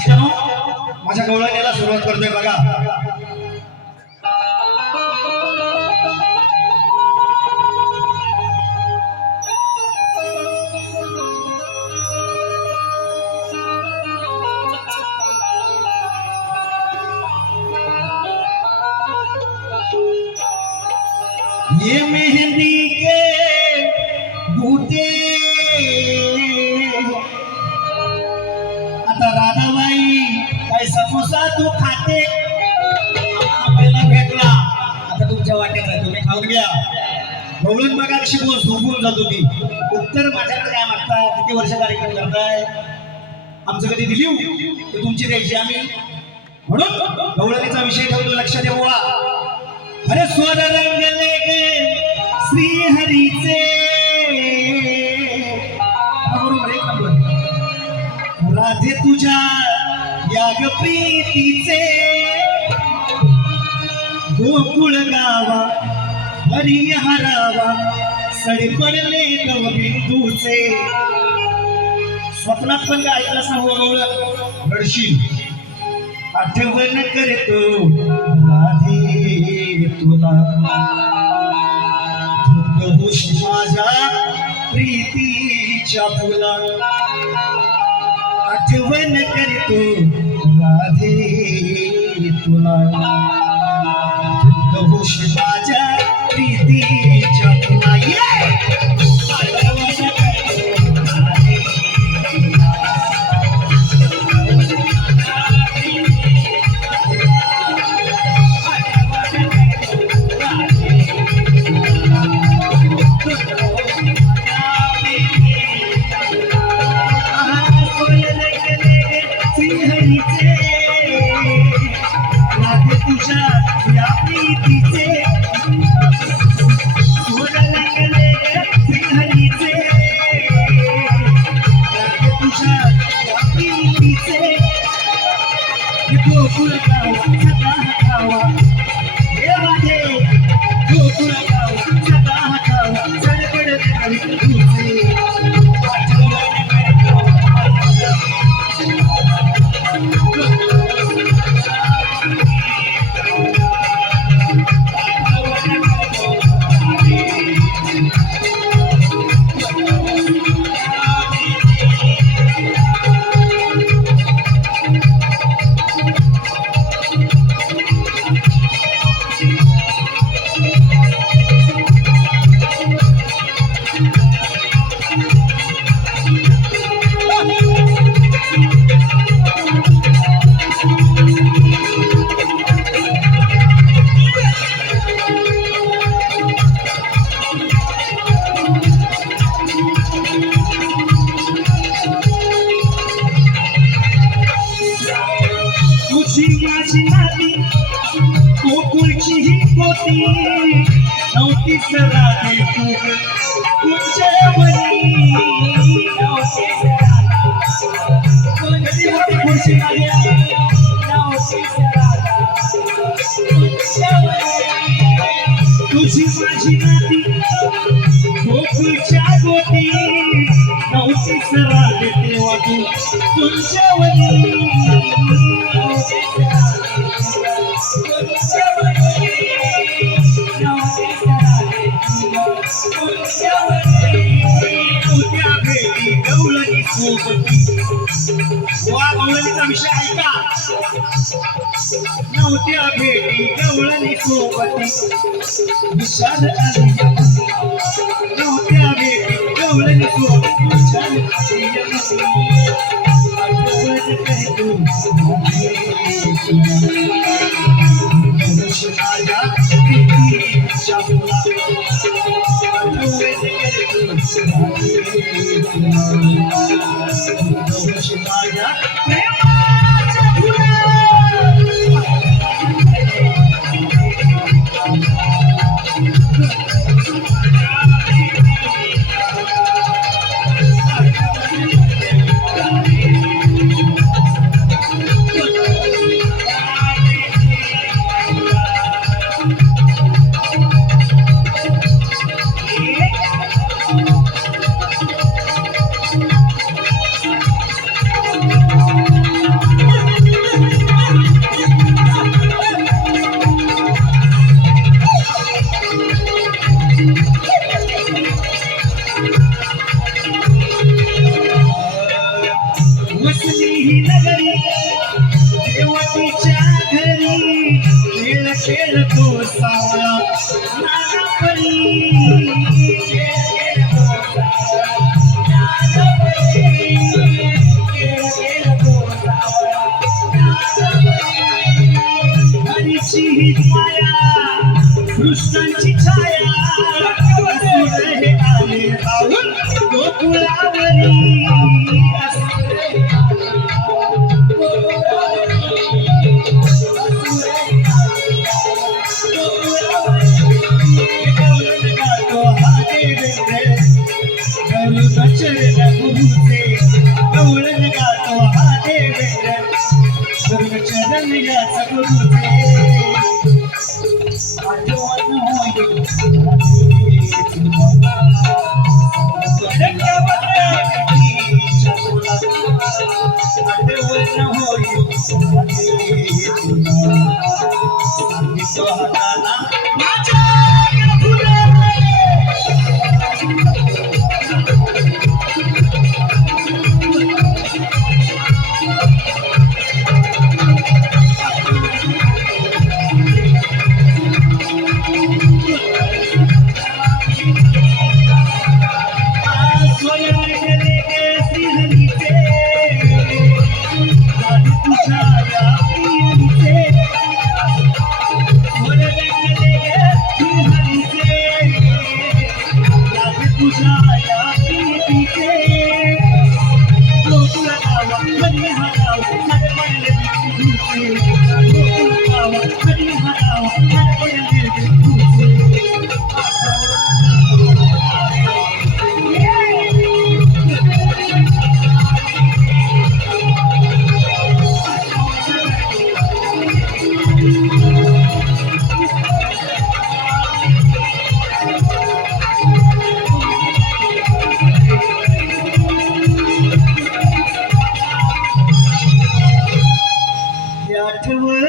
शिष्यानो माझ्या गवळणीला सुरुवात करतोय बघा. ये मेहंदी के बूटे आता राधाबाई काय समोसा तू खाते आपल्याला भेटला आता तुमच्या वाटेत आहे तुम्ही खाऊन घ्या. गवळण बघा कशी झोपून जातो ती. उत्तर माझ्याकडे काय मागताय किती वर्ष कार्यक्रम करताय आमचं कधी दिली तर तुमची द्यायची आम्ही म्हणून गवळणीचा विषय ठेवतो लक्षात ठेवा. अरे स्वर रंगले गे श्री हरीचे बरोबर एक नंबर राधे तुझ्या याग प्रीतीचे गोकुळ गावा हरी हरावा सडे पडले नवबिंदूचे. स्वप्नात पण काय ऐकलं सांगू गवळण घडशील आठवण करतो राधे तुला धुंदभूष माझ्या प्रीतीच्या फुला आठवण करतो राधे तुला धुंदभूष माझ्या प्रीतीच्या फुला. तुझी माझी नाती गोकुळच्या गोटी नव्हती सराग तेव्हा तू तुमच्यावरी उद्या भेटी गवळणी सोबती. वा गवळणीचा विषय ऐका. नव्हत्या भेटी गवळणी सोबती विशाल आली नव्हत्या भेटी गवळणी सोबती विशाल बसली ही नगरी देवतीच्या घरी खेळ खेळतो सावळा नाना परी खेळ खेळतो सावळा नाना परी खेळ खेळतो सावळा नाना परी हरीची ही माया कृष्णांची छाया असुर हे आले राहून गोकुळावरी असुर हे आले चरण याचा गुरुचे आठवण आठवण